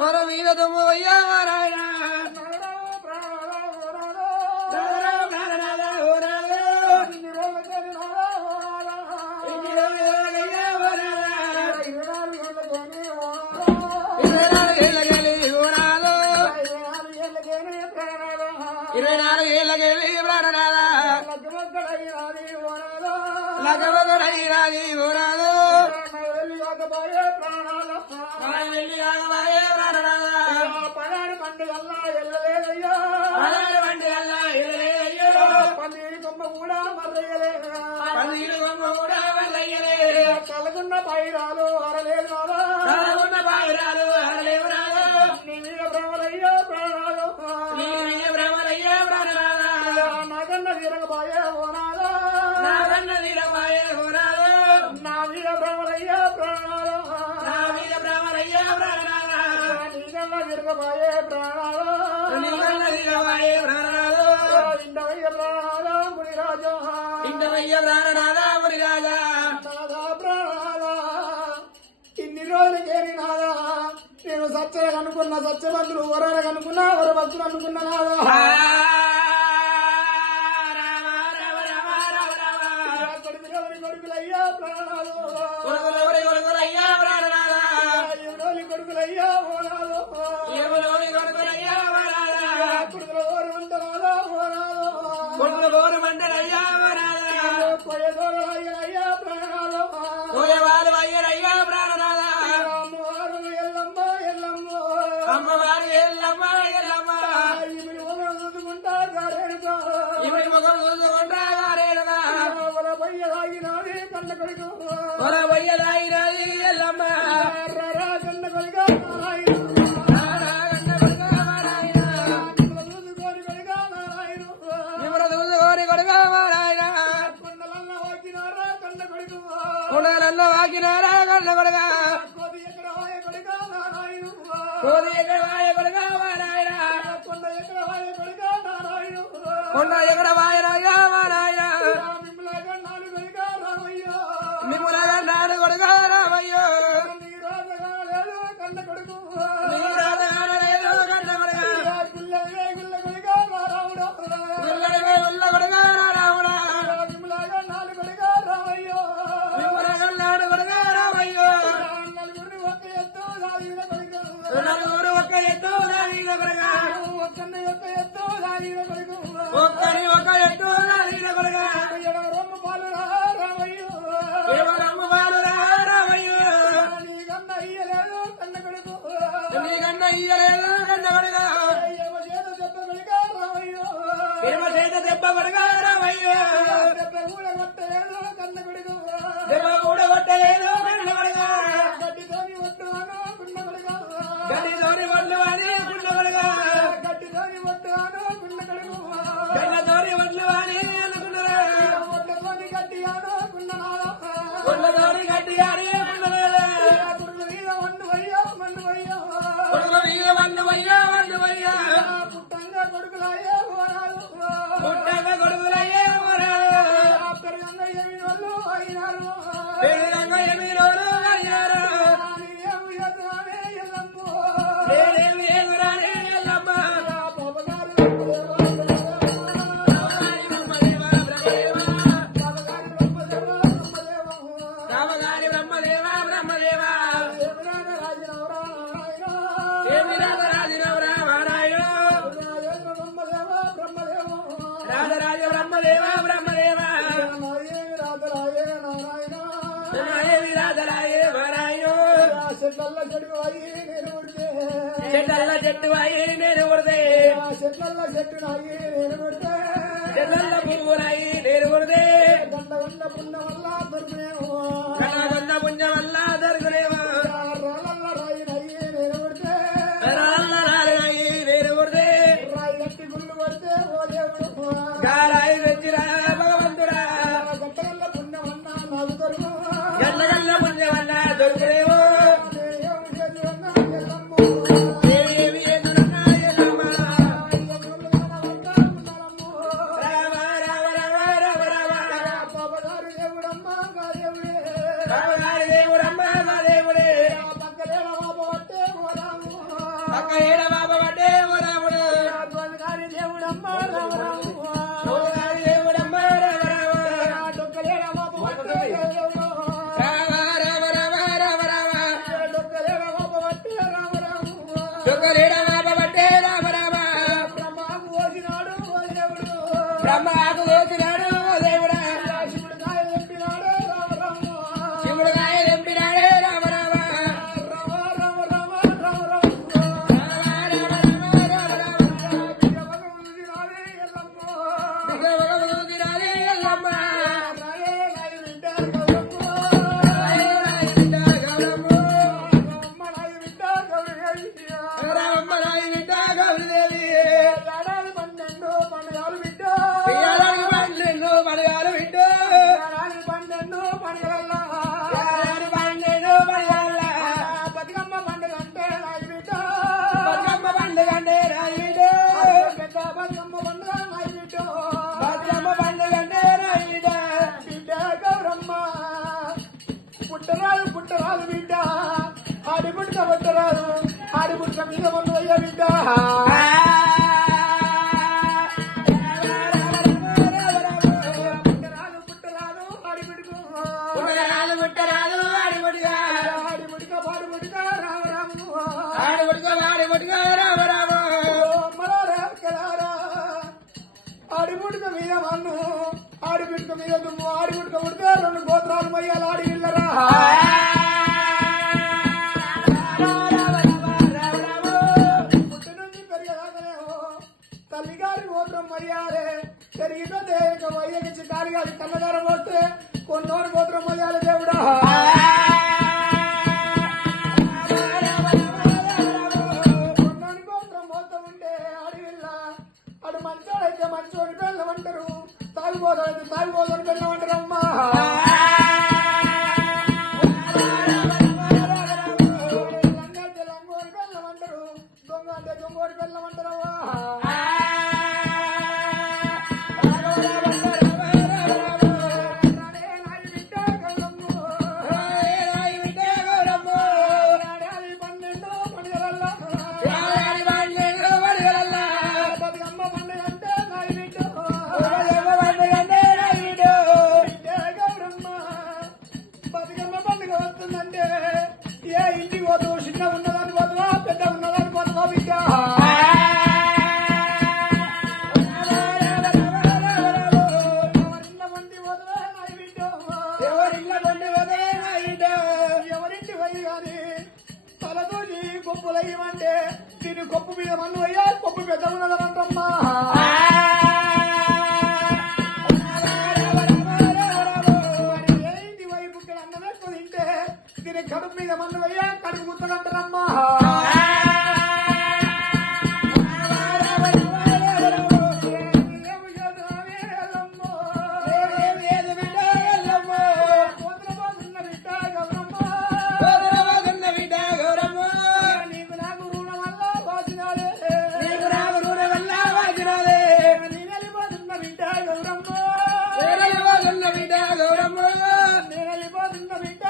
వర మీద దుమ్ము అయ్యా నారాయణ కలగున్న పైరాలు అరలేదు భ్రమలయ్యో ప్రాణాలు నాకన్న వీరగబాయే ఓనాలో నా వీర భ్రమలయ్యో ప్రాణాలు నీకన్న వీరగబాయే ప్రాణాలు ఇండవయ్య ప్రాణాలు మునిరాజా ఇన్ని రోజులు చేరినాదా నేను సత్యలు అనుకున్నా సత్యవంతులు వరాలు అనుకున్నా వర భక్తులు అనుకున్నా నాదా కొడుకులయ్యా ప్రాణాలు కొడుకులయ్యా ఓనాలు కొడుకుల ఓరు వంటనాలో ఓనాలు కొయ్యదోరయ్యా ప్రాణాలు అమ్మవారు ఎల్లమ్మ ఇవి ఒకరు చూసుకుంటా గారేడుగా బయ్యలాగినాది కన్న కొడుకు బయ్యలాగినది ఎల్లమ్మ కన్న కొడుగా ఉండగలల్లో వాకినారా కన్న కొడుగా కోది ఎక్కడ వాయ కొడుగా నారాయణ కొండ ఎక్కడ వాయరాగా నారాయణ మిమ్ములగా నాడు కొడుగా రామయ్యో కన్న కొడుకు లేదు కన్న కొడుగా ఉల్ల కొడుగా రాముడా మిమ్ములగా నాడు కొడుగా రామయ్యో నలుగురు ఒక్క ఎత్తు నాదిన కొడుగా ఒక్కరి ఒక ఎత్తు నాదిన కొడుగా రమ్మ పాలు రామయ్యో ఎవరమ్మ బాలు రామయ్యో నీకన్నా ఇయ్యలేదు కన్న కొడుకు నీకన్నా ఇయ్యలేదు కన్న కొడుగా ఏమ చేత దెబ్బ కొడుగా రామయ్యో దెబ్బ కూడా కొట్టలేదు కన్న కొడుకు దెబ్బ కూడా కొట్టలేదు కన్న కొడుగా గడ్డితోని కొట్టువాను కున్న కొడుకు గడ్డితోని వడ్లు అని కున్న కొడుగా గడ్డితోని కొట్టువాను కున్న కొడుకు గడ్డతోని వడ్లు అని అనుకున్నారా ఒడ్లతోని గడ్డియాను కున్ననాడా కొల్లతోని గడ్డి అని అనుకున్నారా కుడుకు మీద మన్ను వయ్యా కొడుకు మీద వన్ను వయ్యా పుట్టంగా కొడుకులాయే ఓనాలు పుట్టంగా కొడుకులయ్యే వరాలు పెరుగంగా ఏమి వాళ్ళు అయినారు పెళ్ళంగా ఎమిరోలు అయ్యారు నేనేమి ఎగురాని ఎల్లమ్మ రామగారి బ్రహ్మదేవా ఏమి రాజరాజనవరా నారాయణ రాజరాజ బ్రహ్మదేవా ఏమి రాజరాయే నారాయణ చెట్టల్ల చెట్టు అయి నేను కొడితే చెట్ల పువ్వులయి నేను కొడితే గంట పుణ్య వల్ల దొరికినేమో కళగొండ పుణ్యం వల్ల దొరుకునేమో రాయి నేను కొడితే రాయి నేను కొడితే రాయి గట్టి గుళ్ళు కొడితే ఓ దేవుడు గారాయి వెచ్చిరా భగవంతుడా గంటగల్ల పుణ్యం అన్నా నాకు దొరుకు గల్ల పుణ్యం వల్ల దొరుకునేమో ఏమి ఎదురన్నా ఎల్లమ్మ రామ రామ బాబగారు దేవుడమ్మా దేవుడే రామగారి దేవుడమ్మ అక్క ఏడ బాబా పట్టే ఓ రాముడు గోదారి దేవుడమ్మ రామ రామ గోదారి దేవుడమ్మ రామ రామ డొక్కలేడ బాబు పట్టే దేవుడు రామ రామ రామ రామ రామ డొక్కలేడ బాబు పట్టే రామ రామ దుఃఖలేడ బాబా పట్టే రామ రామ బ్రహ్మకు పోసినాడు ఓ దేవుడు బ్రహ్మకు వేసినాడు ఓ దేవుడా శివుడు కాయ చెప్పినాడు రామ రామ శివుడు కాయ తెంపినాడే రామ రామ రామ రామ రామ రామ రామ దిగవగముదిరాలే ఎల్లమ్మ రామమ్మ రాయి బిడ్డ గౌరీదేవి పియ్యాడానికి పండ్లు పండుగాలు బిడ్డ పియ్యాడానికి పండ్లు పండుగాల బతుకమ్మ పండుగ అంటే రాయి బిడ్డ బతుకమ్మ పండుగ అంటే రాయి బిడ్డ పెద్ద బతుకమ్మ పండుగ రాయి బిడ్డ బతుకమ్మ పండుగ అంటే రాయి బిడ్డ బిడ్డ గౌరమ్మ పుట్టరాలు బిడ్డ ఆడి పుట్ట పుట్టరాలు ఆడి పుట్ట మీద మొన్న బిడ్డ పుట్టరాలు ఆడి పుట్టుకు పుట్టరాదు పుట్టరాదు ఆడి పుట్టుగా ఆడి పుట్టుక పాడు పుట్టుక రామ రాము ఆడి పుట్టుగా వాడి పుట్టుగా రామ రామ ఆడి పుట్టుక మీద మన్ను ఆడి పుట్టుక మీద దుమ్ము ఆడి పుట్టుక పుడితే రెండు గోత్రాలు మొయ్యాలి ఆడి ఇల్లరా పుట్టి నుంచి పెరిగేదాకనేమో తల్లిగారి గోత్రం మొయ్యాలి పెరిగితే దేవిక వయ్యకి చికారి గారి కన్నగారం వస్తే కొన్నోరు గోత్రం మొయ్యాలి దేవుడా కొన్నోని గోత్రం మొత్తం ఉంటే అడవిల్ల అడు మంచోడైతే మంచోడి పెళ్ళమంటారు తాగుబోదైతే తాగుబోదని పెళ్ళమంటారు అమ్మా లంగైతే లంగోడి పెళ్ళమంటారు దొంగ అంటే దొంగోడి పెళ్ళమంటారు అమ్మా బతుకమ్మ పండుగ అంటే నాయి బిడ్డ గౌరమ్మ బతుకమ్మ పండుగ వస్తుందంటే ఏ ఇంటికి పోతావు చిన్న ఉన్నదాన్ని పోతావా పెద్ద ఉన్నదాన్ని పోతావా బిడ్డ ఎవరింట్లో మంది పోతావా నాయి బిడ్డ ఎవరింటి పోయి కానీ తలతోటి కొప్పులయ్యమంటే దీని కొప్పు మీద మన్ను అయ్యా కొప్పు పెద్ద ఉన్నదనంటమ్మా ఏ ఇంటి వైపు ఇక్కడ అన్నం ఎక్కువ తింటే దీని కడుపు మీద మన్ను అయ్యా కడుపు గుర్తులంటారమ్మా నీకు నాకు రుణం వల్ల వాసినాలే నేను వెళ్ళిపోతున్న బిడ్డ గౌరమ్మ నేను వెళ్ళిపోతున్న బిడ్డ